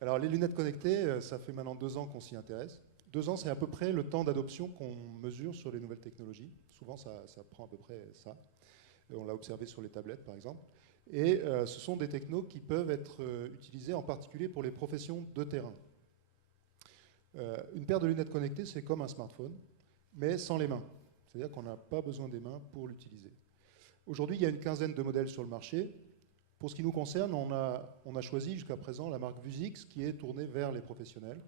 Alors les lunettes connectées, ça fait maintenant 2 ans qu'on s'y intéresse. 2 ans, c'est à peu près le temps d'adoption qu'on mesure sur les nouvelles technologies. Souvent, ça prend à peu près ça. On l'a observé sur les tablettes, par exemple. Et ce sont des technos qui peuvent être utilisés en particulier pour les professions de terrain. Une paire de lunettes connectées, c'est comme un smartphone, mais sans les mains. C'est-à-dire qu'on n'a pas besoin des mains pour l'utiliser. Aujourd'hui, il y a une quinzaine de modèles sur le marché. Pour ce qui nous concerne, on a choisi jusqu'à présent la marque Vuzix, qui est tournée vers les professionnels.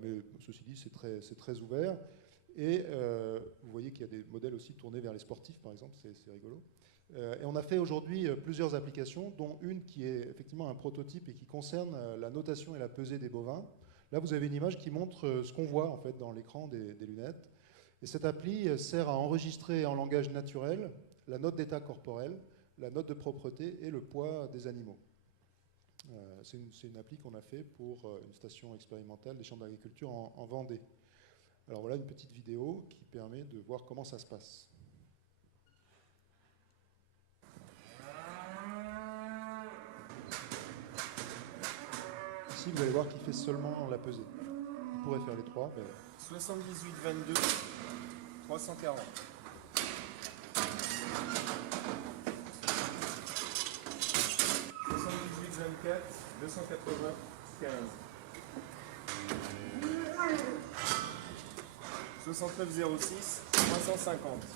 Mais ceci dit, c'est très ouvert. Et vous voyez qu'il y a des modèles aussi tournés vers les sportifs, par exemple, c'est rigolo. Et on a fait aujourd'hui plusieurs applications, dont une qui est effectivement un prototype et qui concerne la notation et la pesée des bovins. Là, vous avez une image qui montre ce qu'on voit en fait dans l'écran des lunettes. Et cette appli sert à enregistrer en langage naturel la note d'état corporel, la note de propreté et le poids des animaux. C'est une appli qu'on a fait pour une station expérimentale des chambres d'agriculture en Vendée. Alors voilà une petite vidéo qui permet de voir comment ça se passe. Ici, vous allez voir qu'il fait seulement la pesée. Il pourrait faire les trois, mais... 78, 22, 340. 24, 280, 15. 69,06, 350.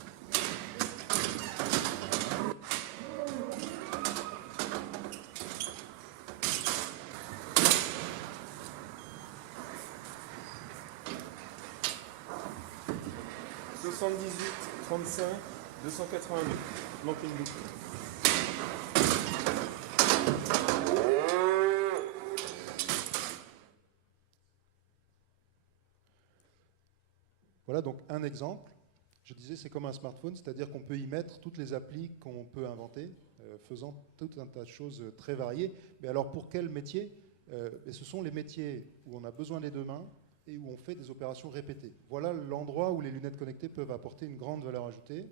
78, 35, 289. Il manque une boucle. Voilà donc un exemple. Je disais c'est comme un smartphone, c'est-à-dire qu'on peut y mettre toutes les applis qu'on peut inventer, faisant tout un tas de choses très variées. Mais alors pour quel métier? Ce sont les métiers où on a besoin des deux mains et où on fait des opérations répétées. Voilà l'endroit où les lunettes connectées peuvent apporter une grande valeur ajoutée.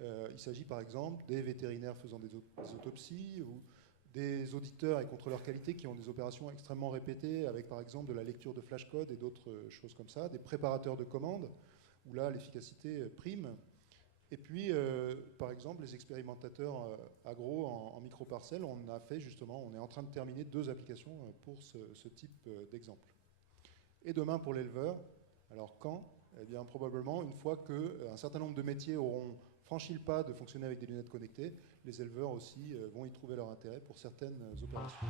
Il s'agit par exemple des vétérinaires faisant des autopsies ou des auditeurs et contrôleurs qualité qui ont des opérations extrêmement répétées avec par exemple de la lecture de flashcode et d'autres choses comme ça, des préparateurs de commandes où là l'efficacité prime. Et puis par exemple les expérimentateurs agro en micro-parcelles, on a fait justement, on est en train de terminer 2 applications pour ce type d'exemple. Et demain pour l'éleveur, alors quand? Eh bien probablement une fois qu'un certain nombre de métiers auront franchi le pas de fonctionner avec des lunettes connectées, les éleveurs aussi vont y trouver leur intérêt pour certaines opérations.